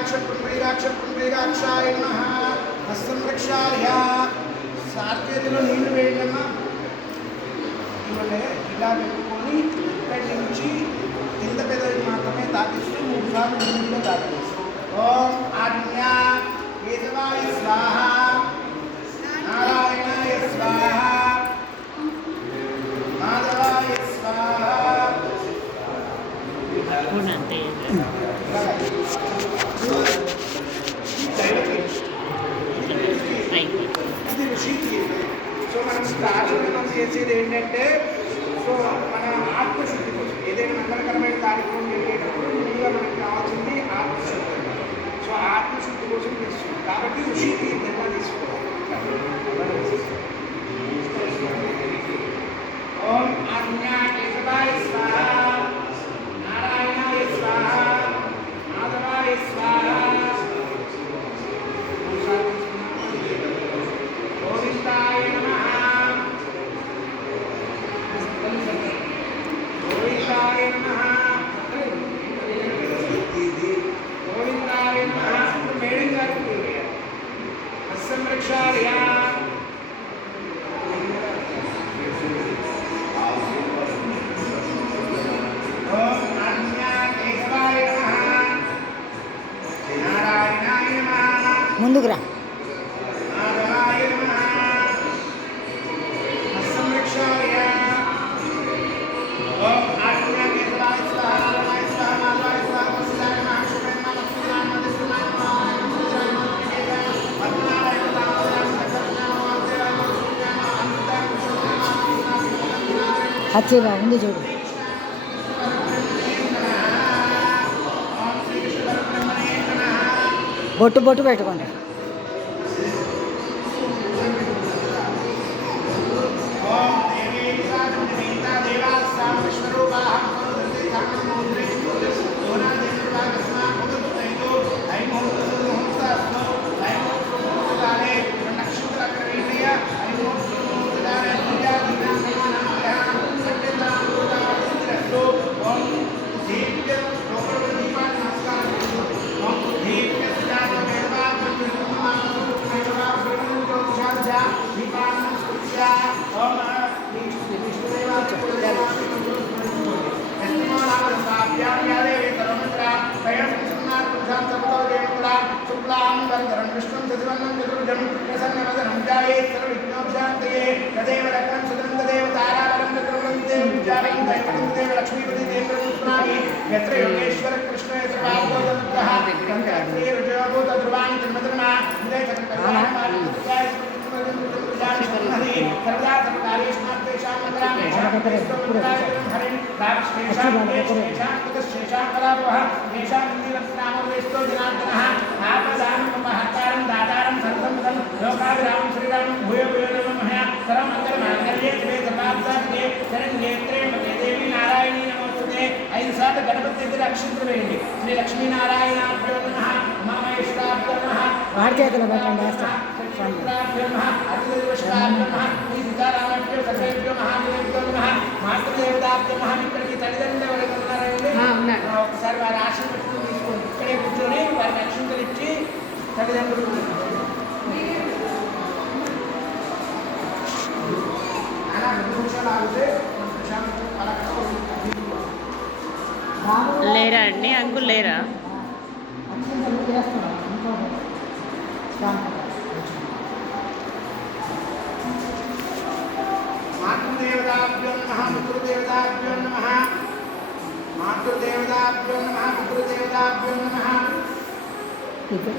వైరాక్షకుడు వైరాక్షకుడు వైరాక్షాయ నమ హస్తంరక్షాయ సాత్వేదిలో నీళ్ళు వేయండమ్మా ఇవ్వండి ఇలా పెట్టుకొని ఇక్కడి నుంచి కింద పెదవి మాత్రమే తాకిస్తూ మూడు సార్లు తెలిసేది ఏంటంటే సో సంరక్షాయ ముందుకు రా. నమః అచ్చేవా ఉంది చూడు. బొట్టు బొట్టు పెట్టుకోండి. यत्र योगेश्वरः कृष्णो यत्र पादोदनुग्रः तत्रैरुजोभूतध्रुवान् त्रिमधुरमा हृदय सर्वदा सर्वकार्येषां तेषां हरिन् रामश्रेषां तेषां कृतश्रेषां कलापः तेषां नमः सर्वमङ्गलमाङ्गल्ये त्वे వస్తే ఐదు సార్లు గణపతి దగ్గర అక్షంతలు వేయండి. శ్రీ లక్ష్మీనారాయణ ఇక్కడికి తల్లిదండ్రులు ఎవరైతే ఉన్నారండి ఒకసారి వారి ఆశ పెట్టుకుని తీసుకోండి. ఇక్కడే కూర్చొని వారికి అక్షంతలు ఇచ్చి తల్లిదండ్రులు అలా నిమిషాలు ఆగితే అండి అంకుల్ లేరా? మాతృదేవతాభ్యో నమ పితృదేవతాభ్యో నమ మాతృదేవతాభ్యో నమ పితృదేవతాభ్యో నమ మాతృదేవతాభ్యో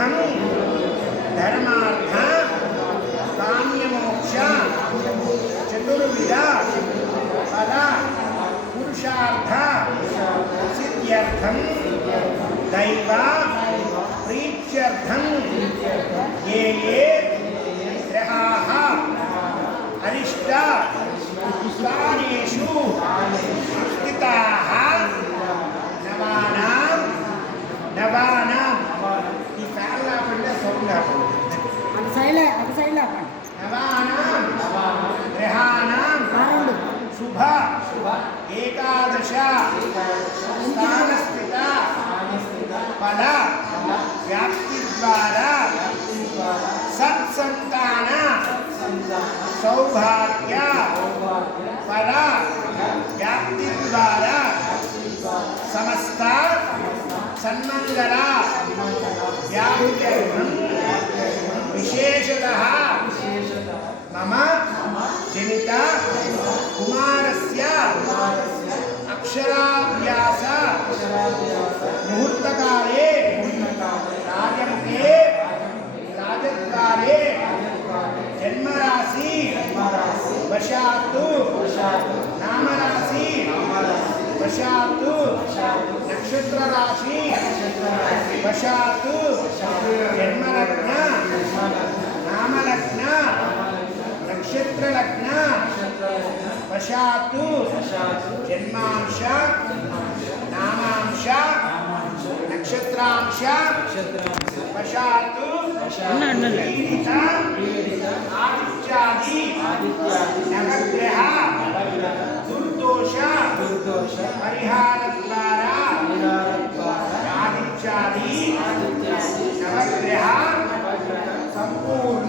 खलु धर्मार्थ काम्यमोक्ष चतुर्विधा पदा पुरुषार्थ सिद्ध्यर्थम दैवा प्रीत्यर्थम ये ये ग्रहाः अरिष्टा स्थानेषु स्थिताः। அந்த சைடில் हिमाचल मम जनिता कुमारस्य अक्षराभ्यास मुहूर्तकाले राजमुखे राजद्वारे वशा वशात् వశాత్ నక్షత్ర రాశి వశాత్ జన్మలగ్న. నామలగ్న. నక్షత్ర లగ్న వశాత్ జన్మాంశ. నామాంశ. నక్షత్రాంశ. వశాత్ ఆదిత్యాది. నవగ్రహ. దుర్దోష. దోష పరిహార ద్వారా పరిహార ద్వారా ఆదిత్యాది నవగ్రహ సంపూర్ణ